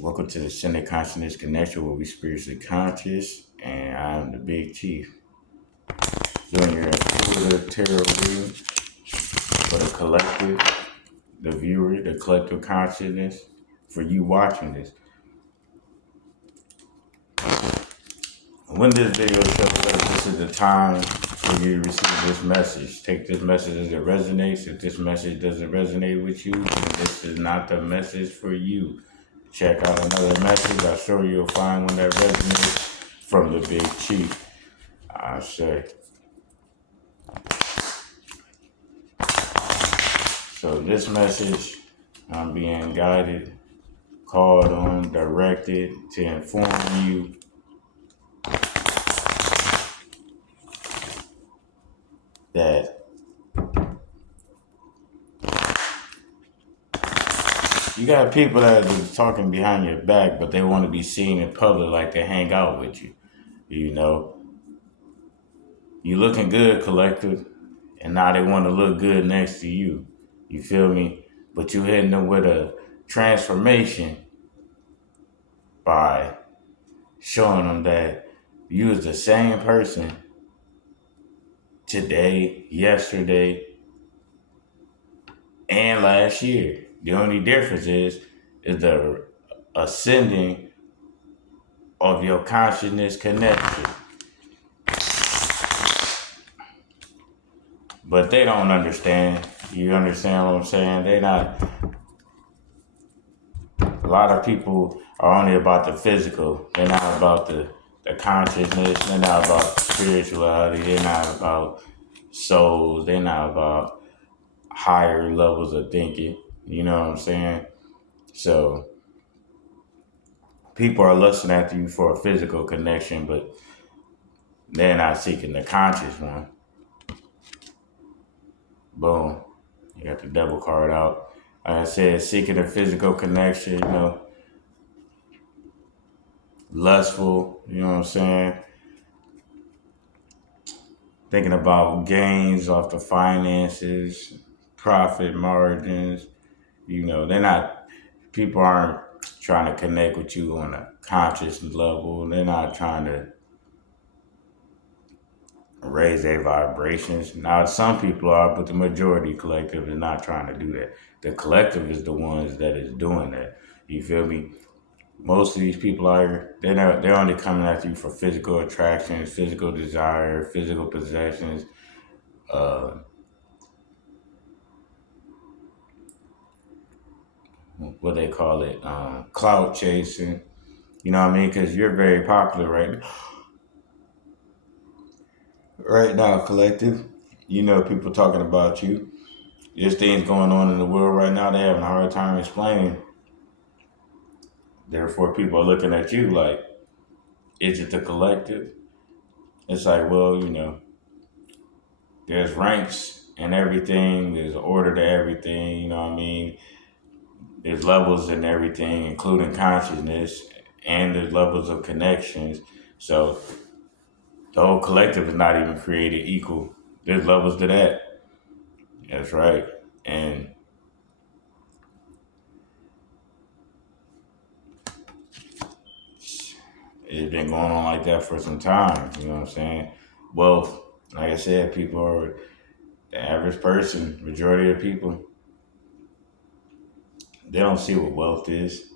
Welcome to the Ascended Consciousness Connection, where we spiritually conscious, and I'm the Big Chief. Doing your intuitive tarot reading for the collective, the viewer, the collective consciousness, for you watching this. When this video shows up, this is the time for you to receive this message. Take this message as it resonates. If this message doesn't resonate with you, then this is not the message for you. Check out another message. I'm sure you'll find one that resonates from the Big Chief. I say. So this message, I'm being guided, called on, directed to inform you that you got people that are talking behind your back, but they want to be seen in public like they hang out with you. You know, you looking good, collective, and now they want to look good next to you. You feel me? But you hitting them with a transformation by showing them that you is the same person today, yesterday, and last year. The only difference is the ascending of your consciousness connection. But they don't understand. You understand what I'm saying? A lot of people are only about the physical. They're not about the consciousness. They're not about spirituality. They're not about souls. They're not about higher levels of thinking. You know what I'm saying? So people are lusting after you for a physical connection, but they're not seeking the conscious one. Boom. You got the devil card out. Like I said, seeking a physical connection, lustful, you know what I'm saying? Thinking about gains off the finances, profit margins. People aren't trying to connect with you on a conscious level. They're not trying to raise their vibrations. Now, some people are, but the majority collective is not trying to do that. The collective is the ones that is doing that. You feel me? Most of these people they're only coming after you for physical attractions, physical desire, physical possessions, what they call it, clout chasing. You know what I mean? Because you're very popular right now, collective. You know, people talking about you. There's things going on in the world right now. They having a hard time explaining. Therefore, people are looking at you like, is it the collective? It's like, well, there's ranks and everything. There's order to everything. You know what I mean? There's levels in everything, including consciousness, and there's levels of connections. So the whole collective is not even created equal. There's levels to that. That's right. And it's been going on like that for some time. You know what I'm saying? Wealth, like I said, people are the average person, majority of people, they don't see what wealth is.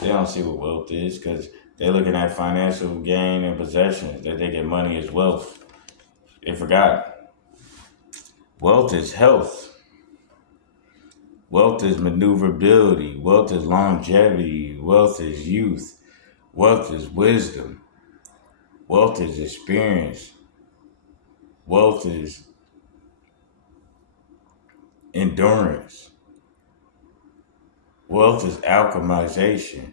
They don't see what wealth is because they're looking at financial gain and possessions. They think that money is wealth. They forgot. Wealth is health. Wealth is maneuverability. Wealth is longevity. Wealth is youth. Wealth is wisdom. Wealth is experience. Wealth is endurance. Wealth is alchemization.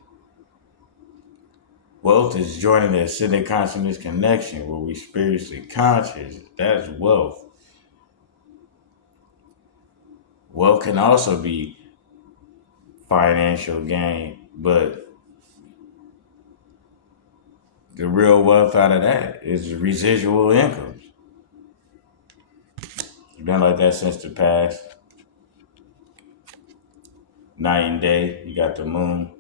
Wealth is joining the ascended consciousness connection where we spiritually conscious. That's wealth. Wealth can also be financial gain, but the real wealth out of that is residual incomes. It's been like that since the past. Night and day. You got the moon,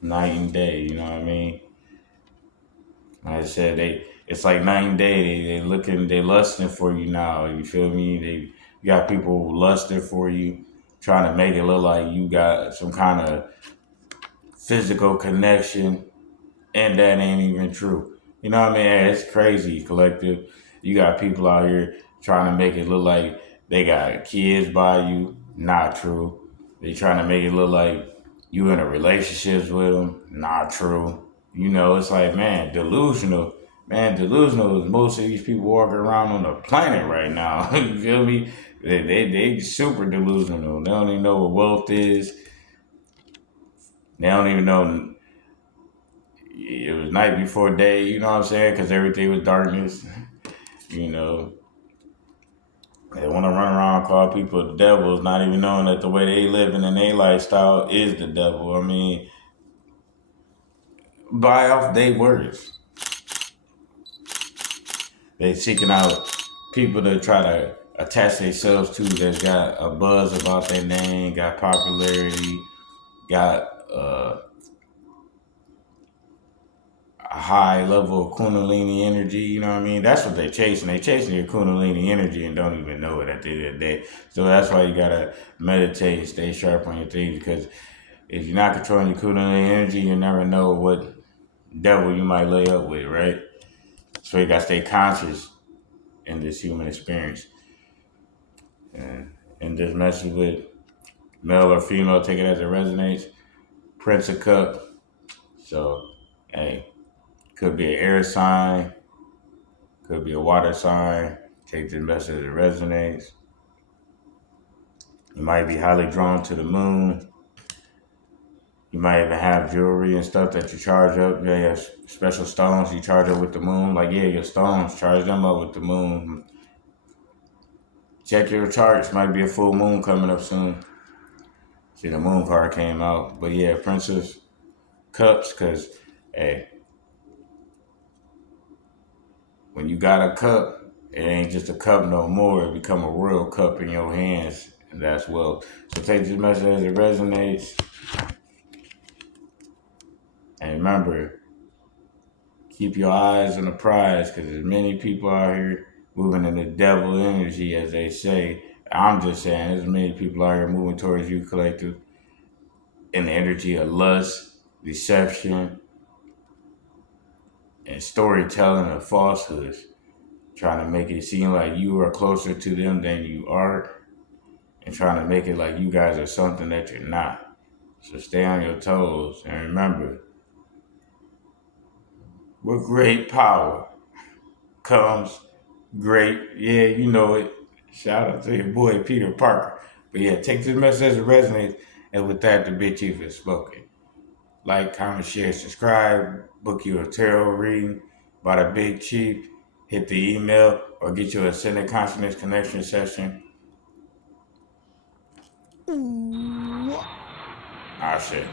night and day. You know what I mean? Like I said, it's like night and day. They lusting for you now. You feel me? You got people lusting for you, trying to make it look like you got some kind of physical connection, and that ain't even true. You know what I mean? It's crazy, collective. You got people out here trying to make it look like they got kids by you. Not true. They trying to make it look like you in a relationships with them. Not true. You know, it's like, man, delusional. Man, delusional is most of these people walking around on the planet right now. You feel me? They super delusional. They don't even know what wealth is. They don't even know it was night before day, you know what I'm saying? Because everything was darkness, you know. They want to run around and call people devils, not even knowing that the way they living in their lifestyle is the devil. I mean, buy off their words. They seeking out people to try to attach themselves to that's got a buzz about their name, got popularity, got a high level of kundalini energy, you know what I mean? That's what they're chasing. They're chasing your kundalini energy and don't even know it at the end of the day. So that's why you gotta meditate and stay sharp on your things, because if you're not controlling your kundalini energy, you never know what devil you might lay up with, right? So you gotta stay conscious in this human experience. And this message with male or female, take it as it resonates. Prince of Cup. So, hey, could be an air sign, could be a water sign. Take this message as it resonates. You might be highly drawn to the moon. You might even have jewelry and stuff that you charge up. Yeah, yeah, special stones you charge up with the moon. Like, yeah, your stones, charge them up with the moon. Check your charts. Might be a full moon coming up soon. See, the moon card came out. But yeah, Princess Cups, because, hey, when you got a cup, it ain't just a cup no more. It become a real cup in your hands, and that's wealth. So take this message as it resonates. And remember, keep your eyes on the prize, because there's many people out here moving in the devil energy, as they say. I'm just saying, there's many people out here moving towards you, collective, in the energy of lust, deception, and storytelling and falsehoods, trying to make it seem like you are closer to them than you are, and trying to make it like you guys are something that you're not. So stay on your toes and remember, with great power comes great, yeah, you know it. Shout out to your boy Peter Parker. But yeah, take this message as it resonates. And with that, the Big Chief has spoken. Like, comment, share, subscribe. Book you a tarot reading by the Big Chief. Hit the email or get you a Ascended Consciousness Connection session. I share.